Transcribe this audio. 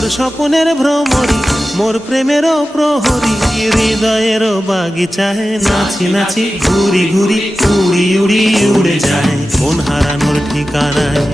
মোর স্বপ্নের ভ্রমরি, মোর প্রেমেরও প্রহরী, হৃদয়েরও বাগিচায় নাচি নাচি ঘুরি ঘুরি উড়ি উড়ি উড়ে যায় মন হারানোর ঠিকানায়।